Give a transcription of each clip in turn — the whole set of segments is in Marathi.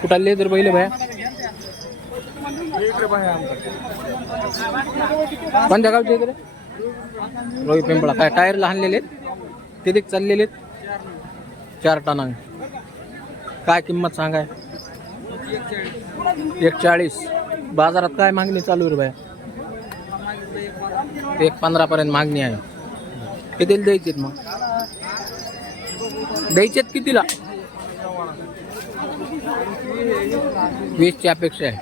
कुठं आले तर पहिले भया कोणत्या गावचे इकडे रोही पिंपळा काय टायर लहानलेले किती चाललेले 4 टना काय किंमत सांगाय 140 बाजारात काय मागणी चालू रे बाया 1.15 पर्यंत मागणी आहे कितीला द्यायचे मग द्यायचेत कितीला 20 ची अपेक्षा आहे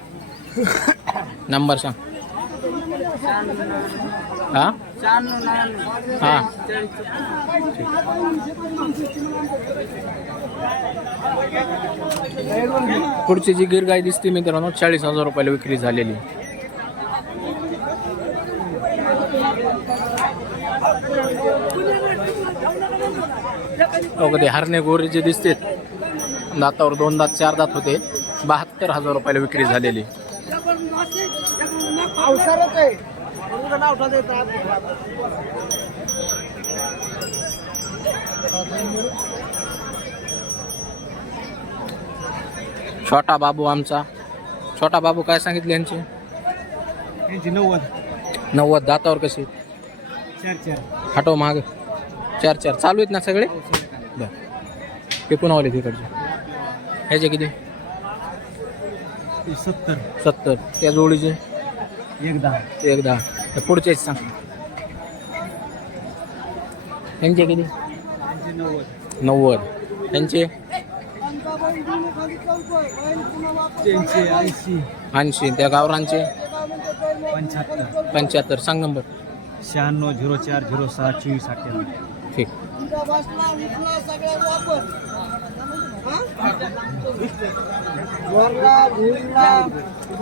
नंबर सांग हा हा पुढची जी गिर गाय दिसते मित्रांनो 40,000 रुपयाला विक्री झालेली कधी हरणे गोरे जे दिसते दातावर 2 दात 4 दात होते 72,000 रुपयाला विक्री झालेली छोटा बाबू आमचा छोटा बाबू काय सांगितले यांचे 90 दातावर कसे 4 हाटो माग 4 चालू आहेत ना सगळे ते कोण आले तिकडचे ह्याचे किती 70 त्या जोडीचे 110 पुढचेच सांग यांचे किती 90 त्यांचे 80 त्या गावरांचे 75 सांग नंबर 9604062498 ठीक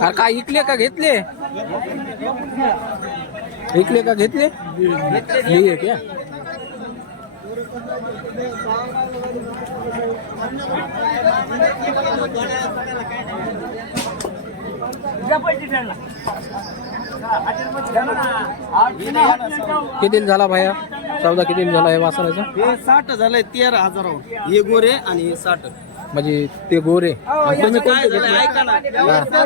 अरे काय इकले का घेतले लिए क्या किती झाला भाया सौदा किती झाला आहे वासराचा 60 झालंय 13,000 हे गोरे आणि हे 60 म्हणजे ते गोरे तुम्ही कोणते घेतले? ऐका ना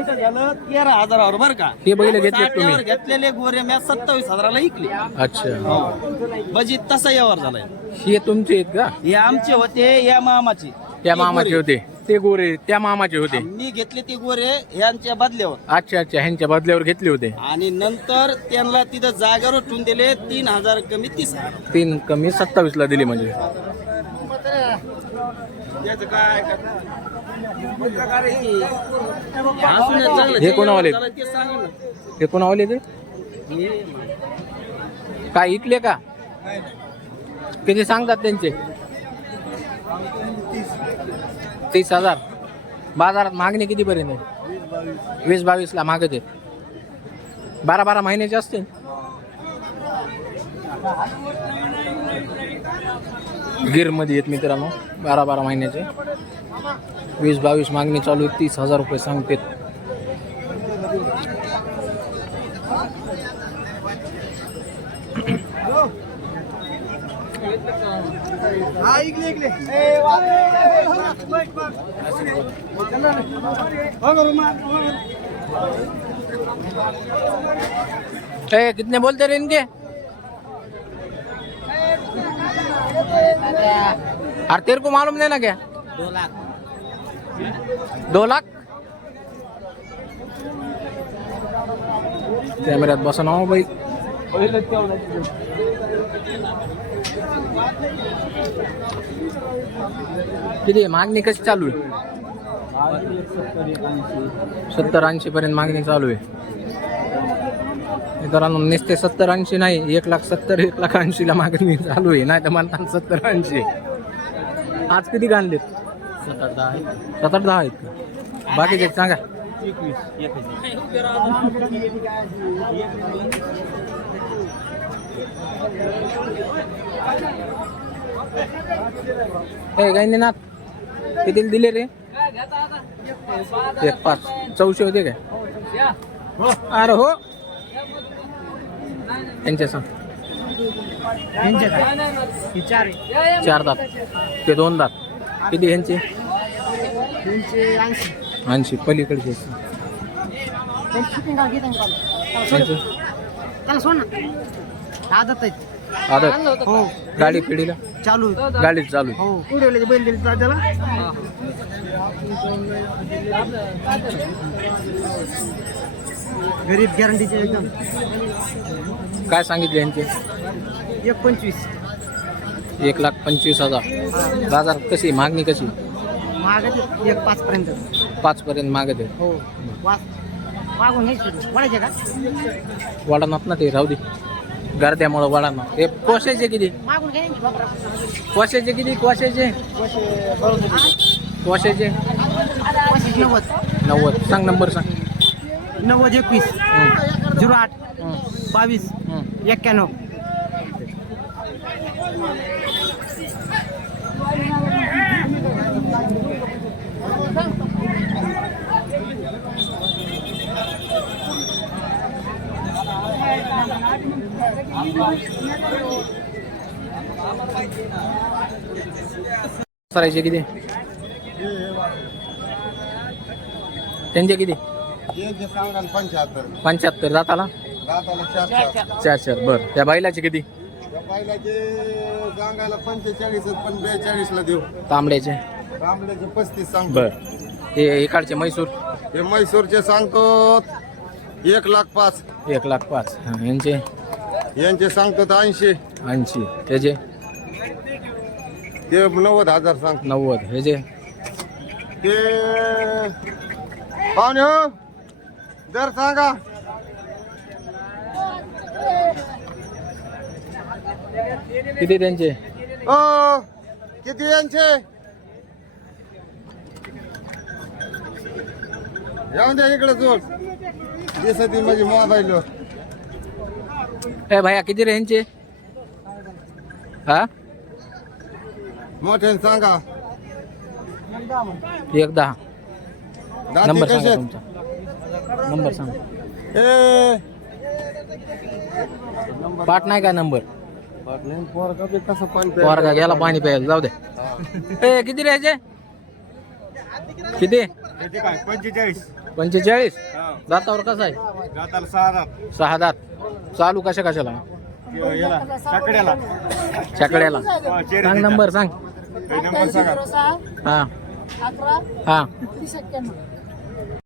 झालं 13,000 बरं का ते बैल घेतले तुम्ही घेतलेले गोरे मी 27,000ला विकले अच्छा म्हणजे तसा व्यवहार झालाय हे तुमचे आहेत का हे आमचे होते या मामाचे त्या मामाचे होते ते गोरे त्या मामाचे होते मी घेतले ते गोरे ह्यांच्या बदल्यावर अच्छा ह्यांच्या बदल्यावर घेतले होते आणि नंतर त्यांना तिथं जागेवर उठून दिले 3,000 कमी 30,000 3 कमी 27 ला दिली म्हणजे हे कोणावाले हे कोणावाले ते काय इकले का किती सांगतात त्यांचे 30,000 बाजारात मागणी किती पर्यंत आहे 20-22 ला मागत आहेत 12 महिन्याचे असते गिर मध्ये आहेत मित्रांनो 12 महिन्याचे 20-22 मागणी चालू आहे 30,000 रुपये सांगतात कितने बोलते रहे इनके अरे तेरे को मालूम नहीं ना क्या 2 लाख कॅमेऱ्यात बसा ना बाई किती मागणी कशी चालू आहे 70-80 पर्यंत मागणी चालू आहे मित्रांनो नुसते 70-80 नाही 1,70,000 1,80,000 ला मागणी चालू आहे नाही तर म्हणतात 70-80 आज किती आणलेत 7-10 आहेत का बाकीचे सांगा 21 गैनीनाथ किती दिले रे 1.5 चौशे होते काय अरे हो त्यांच्या सांग चार दात ते 2 दात किती ह्यांचे 80 पलीकडचे त्यांचे आदत आदत हो गाडी पिढीला चालू गाडी चालू हो पुढे बैल दिली त्याला गरीब गॅरंटीचे एकदम काय सांगितले यांचे 1.25 1,25,000 बाजार कशी मागणी कशी महागाचे 1.5 पर्यंत 5 पर्यंत मागत आहे हो मागून घ्यायचे वाढायचे का वाढणार ना ते राहू दे गर्द्यामुळं वाढणार हे कोशाचे किती मागून घ्यायचे कोशाचे किती कोशाचे कोशाचे 90 सांग नंबर सांग 90 21 08 22 91 करायचे किती त्यांचे किती 75 जाताला 4 बर त्या बैलाचे किती सांगायला 45 पण 42 ला देऊ तांबड्याचे तांबड्याचे 35 सांग बर हे इकडचे म्हैसूर हे म्हैसूरचे सांगतो 1,05,000 1,05,000 यांचे यांचे सांगतो 80 त्याचे ते 90,000 सांग 90 ह्याचे ते पाहुणे हो दर सांगा किती त्यांचे ओ किती यांचे जाऊन द्या इकडे जोड दिसती माझी मोबाईल ए भैया किती रे यांचे हा मोठ्याने सांगा 1,10 दाती नंबर कसे सांगा आहेत? तुमचा नंबर सांगा ए पाठ नाही का नंबर कसं पण पोरगा गेला पाणी प्यायला जाऊ दे ए किती रे ह्याचे किती काय 45 45 दातावर कसा आहे जाताला 6 दात चालू कशाला साकड्याला छकड्याला सांग नंबर सांग नंबर सांगा हा 11 हा 31 91